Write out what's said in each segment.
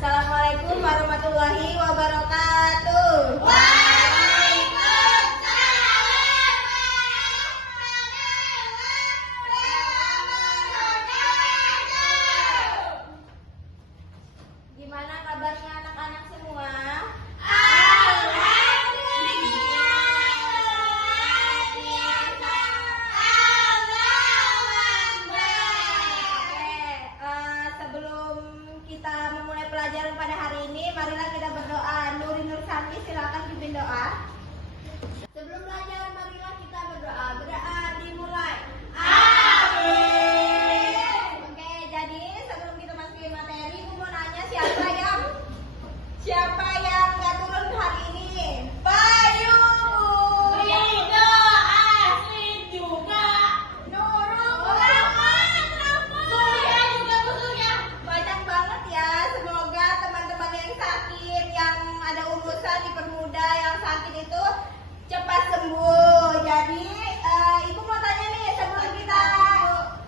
Assalamualaikum warahmatullahi wabarakatuh. Gimana kabarnya anak-anak semua? Sebelum kita memulai pelajaran pada hari ini, marilah kita berdoa. Nuri Nur Sami, silakan pimpin doa. Sebelum pelajaran, marilah kita berdoa. Berdoa dimulai. Amin. Oke, jadi sebelum kita masukin materi, aku mau nanya siapa yang nggak turun hari ini? Bayu. Ridho, Asli juga. Nurul. Surya. Banyak banget ya. Semoga teman-teman yang sakit, yang ada urusan dipermudah, yang sakit itu cepat sembuh. Jadi ibu mau tanya nih, sebelum kita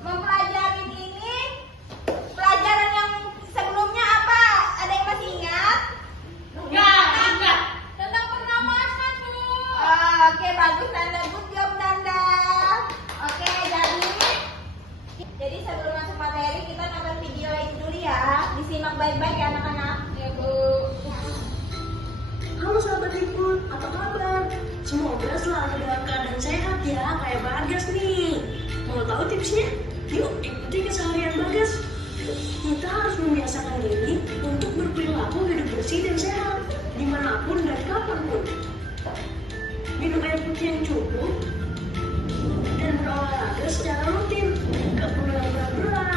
mempelajari ini, pelajaran yang sebelumnya apa? Ada yang masih ingat? Enggak. Tentang pernapasan, Bu. Oke, bagus Nanda, good job Nanda. Oke, jadi sebelum masuk materi kita nonton video ini dulu ya. Disimak baik-baik ya anak-anak. Ya, Bu. Halo sahabat Hiput, apa kabar? Semoga selalu dalam keadaan sehat ya, kayak Bagas nih. Mau tahu tipsnya? Yuk ikuti keseharian Bagas. Kita harus membiasakan diri untuk berperilaku hidup bersih dan sehat, dimanapun dan kapanpun. Minum air putih yang cukup dan berolahraga secara rutin. Gak perlu yang berat-berat.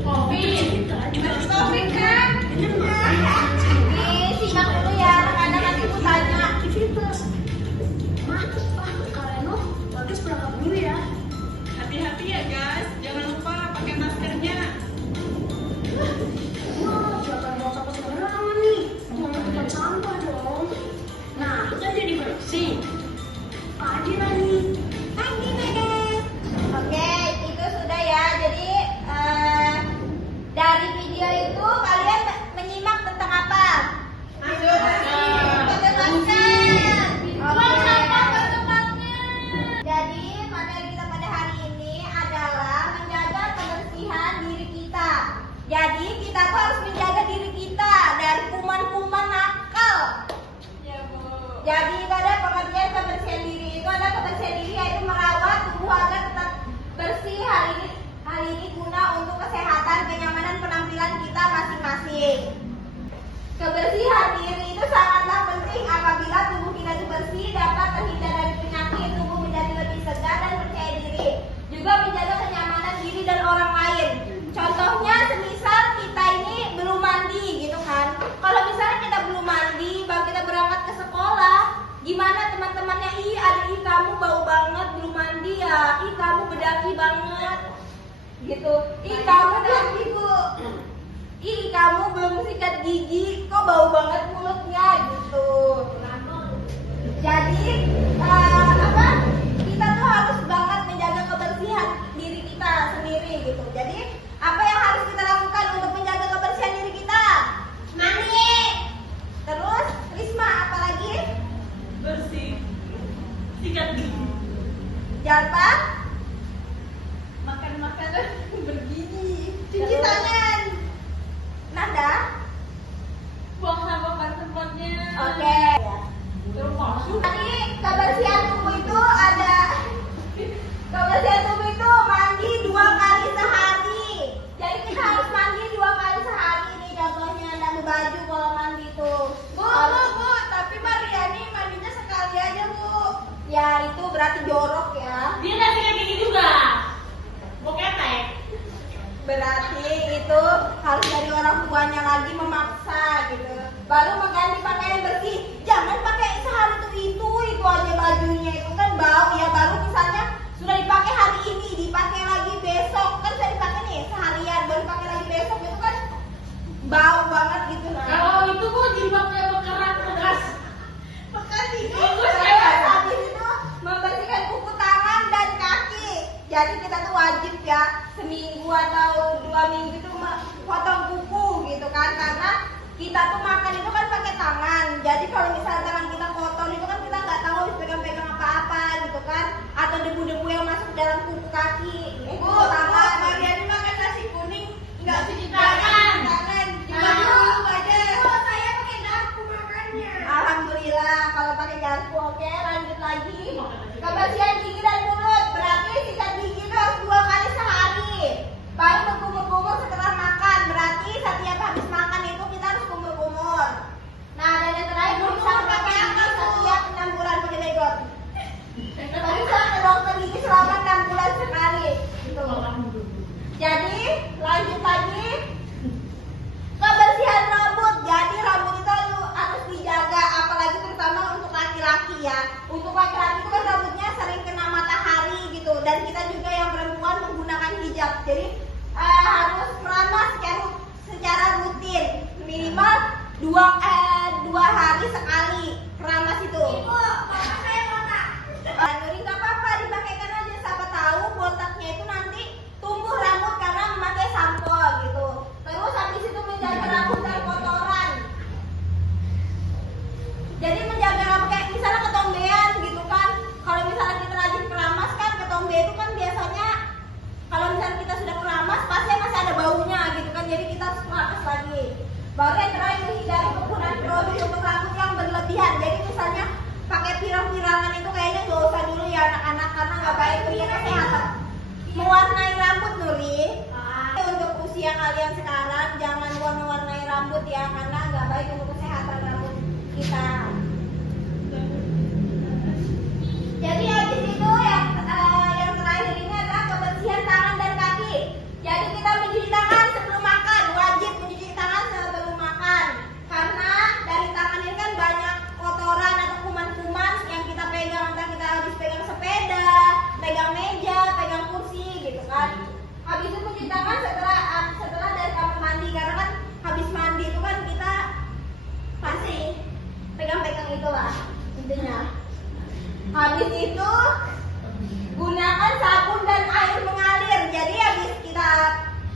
Kopi. Kita juga harus Kopi kan? dengan Nih, simak dulu ya anak-anak, nanti ibu tanya. aktivitas. Kak Reno, Bagas berangkat dulu ya. Hati-hati ya, guys. Jangan lupa pakai maskernya. Wah, jangan bawa sampah sembarangan nih. Buang ke tempat sampah dong. Nah, kan jadi bersih. Pagi lagi. Pagi Dede. Oke, itu sudah ya. Jadi dari video itu kalian menyimak tentang apa? Pakai masker. Jadi materi kita pada hari ini adalah menjaga kebersihan diri kita. Jadi kita tuh harus menjaga diri kita dari kuman-kuman nakal. Ya, Bu. Jadi itu ada pengertian kebersihan diri. Itu ada kebersihan diri yaitu merawat tubuh agar tetap bersih. Hal ini guna untuk kesehatan, kenyamanan penampilan kita masing-masing. Kebersihan diri itu sangatlah penting. Apabila tubuh kita itu bersih, dapat terhindar dari penyakit, tubuh menjadi lebih segar dan percaya diri. Juga menjaga kenyamanan diri dan orang lain. Contohnya semisal kita ini belum mandi gitu kan. Kalau misalnya kita belum mandi, baru kita berangkat ke sekolah, gimana teman-temannya? Adik kamu bau banget belum mandi ya. Kamu bedaki banget. Gitu. Kamu belum Bu. Kamu belum sikat gigi, kok bau banget mulutnya gitu. Jadi kita tuh harus banget menjaga kebersihan diri kita sendiri gitu. Jadi apa yang harus kita lakukan untuk menjaga kebersihan diri kita? Mandi. Terus Risma apa lagi? Bersih. Sikat gigi. Jalpa? Makan makanan bergizi. Cuci tangan. Nanda? Buang sampah pada tempatnya. Oke. Terus masuk. Jadi kebersihan tubuh itu ada kebersihan tubuh itu mandi 2 kali sehari. Jadi kita harus mandi 2 kali sehari nih contohnya, ganti baju kalau mandi tuh. Bu, tapi Mariani mandinya sekali aja, Bu. Ya itu berarti jorok ya. Dia nggak sikat gigi juga. Mau ketek. Berarti itu harus dari orang tuanya lagi memaksa gitu. Baru mengganti pakaian bersih. Jangan pakai sehari itu aja bajunya itu kan bau ya. Baru misalnya sudah dipakai hari ini, dipakai lagi besok, kan bisa dipakai nih seharian, baru pakai lagi besok itu kan bau banget gitu lah. Kalau itu, Bu, jilbabnya berkerak bekas. Makasih. Bagus, Terus ya. habis itu membersihkan kuku tangan dan kaki. Jadi kita tuh wajib ya seminggu atau 2 minggu itu potong kuku gitu kan, karena kita tuh makan itu kan pakai tangan. Jadi kalau misalnya tangan kita kotor itu kan kita nggak tahu harus pegang-pegang apa-apa gitu kan, atau debu-debu yang masuk dalam kuku kaki. Bu, Mariani makan nasi kuning nggak cuci tangan. Dibantu dulu aja. Saya pakai garpu makannya. Alhamdulillah kalau pakai garpu. Oke, lanjut lagi. Kebersihan gigi dan mulut, berarti sikat gigi itu harus 2 kali sehari. Baru berkumur-kumur setelah makan, berarti setiap habis makan itu kita harus kumur-kumur. Nah, dan yang terakhir bisa pakai gigi setiap 6 bulan pakai baygon. Tapi saya ke dokter gigi selama 6 bulan sekali. Gitu. Jadi lanjut lagi. Kebersihan rambut. Jadi rambut itu harus dijaga, apalagi terutama untuk laki-laki ya. Untuk laki-laki itu kan rambutnya sering kena matahari gitu, dan kita juga yang perempuan menggunakan hijab. Jadi harus keramas secara rutin, minimal 2 hari sekali keramas itu. Ibu, mama saya botak. Nuri nggak apa-apa, dimakaikan aja. Siapa tahu botaknya itu nanti tumbuh rambut karena memakai sampo gitu. Terus habis itu menjaga rambut dari kotoran. Jadi menjaga rambut kayak misalnya ketombean gitu kan. Kalau misalnya kita rajin keramas kan, ketombe itu kan biasanya kalau misalnya kita sudah keramas pasti masih ada baunya gitu kan. Jadi kita harus keramas lagi. Baru yang terakhir, menghindari penggunaan produk untuk rambut yang berlebihan. Jadi misalnya pakai pirang-pirangan itu kayaknya nggak usah dulu ya anak-anak, karena nggak baik untuk kesehatan. Mewarnai rambut, Nuri. Untuk usia kalian sekarang jangan warna-warnai rambut ya, karena nggak baik untuk kesehatan rambut kita. Jadi habis itu yang terakhir ini adalah kebersihan tangan dan kaki. Jadi kita mencuci tangan sebelum makan, wajib mencuci tangan sebelum makan, karena dari tangan ini kan banyak kotoran atau kuman-kuman yang kita pegang, entah kita habis pegang sepeda, pegang meja, pegang kursi gitu kan. Habis itu mencuci tangan setelah dari kamar mandi, karena kan habis mandi itu kan kita pasti pegang-pegang itulah intinya. Habis itu gunakan sabun dan air mengalir. Jadi habis kita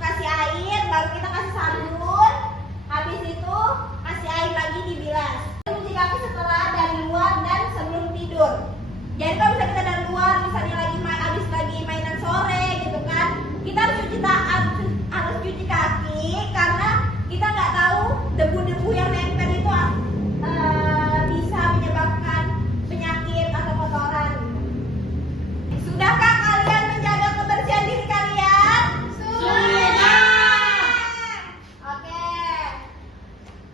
kasih air, baru kita kasih sabun. Habis itu kasih air lagi, dibilas. Cuci kaki setelah dari luar dan sebelum tidur. Jadi kalau misalnya kita dari luar, misalnya habis lagi mainan sore gitu kan, kita harus cuci kaki, karena kita nggak tahu debu-debu yang nempel itu bisa menyebabkan penyakit atau kotoran. Sudahkah kalian menjaga kebersihan diri kalian? Sudah. Oke.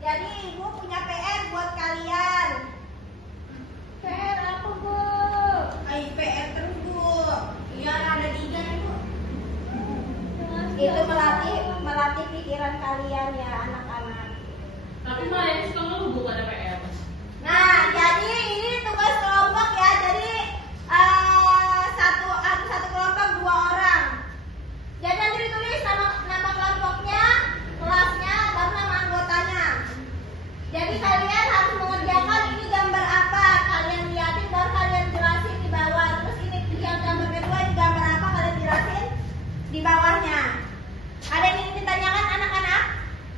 Jadi ibu punya PR buat kalian. PR apa, Bu? PR terus, Bu. Iya, ada 3 Bu. Itu melatih pikiran kalian ya, anak-anak. Tapi Mariani suka ngeluh Bu pada PR. Nah, jadi ini tugas kelompok ya. Jadi satu kelompok 2 orang. Jadi nanti ditulis nama kelompoknya, kelasnya, dan nama anggotanya. Jadi kalian harus mengerjakan ini gambar apa. Kalian lihatin baru kalian jelasin di bawah. Terus ini yang gambar kedua, ini gambar apa, kalian jelasin di bawahnya. Ada yang ingin ditanyakan anak-anak?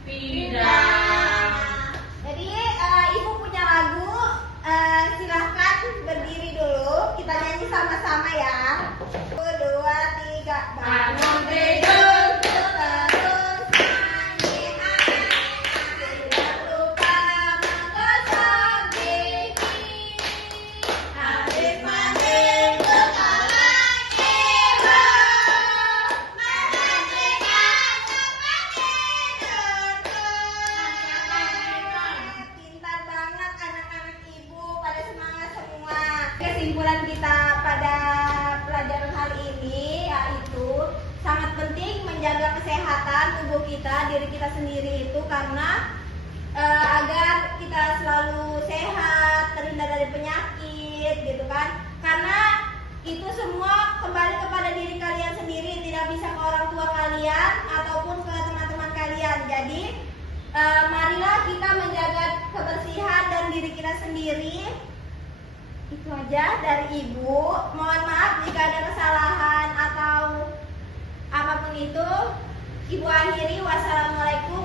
Tidak. Jadi ibu punya lagu, silahkan berdiri dulu, kita nyanyi sama-sama ya. 1, 2, 3, bangun tidur, terus mandi air, tidak lupa menggosok gigi. Habis mandi buka lagi membersihkan tempat tidurku. Pintar banget anak-anak ibu, pada semangat semua. Kesimpulan kita pada pelajaran hari ini yaitu sangat penting menjaga kesehatan tubuh kita, diri kita sendiri itu, karena agar kita selalu sehat, terhindar dari penyakit gitu kan. Karena itu semua kembali kepada diri kalian sendiri, tidak bisa ke orang tua kalian ataupun ke teman-teman kalian. Jadi marilah kita menjaga kebersihan dan diri kita sendiri. Itu aja dari ibu. Mohon maaf jika ada kesalahan atau Apapun itu, Ibu akhiri. Wassalamualaikum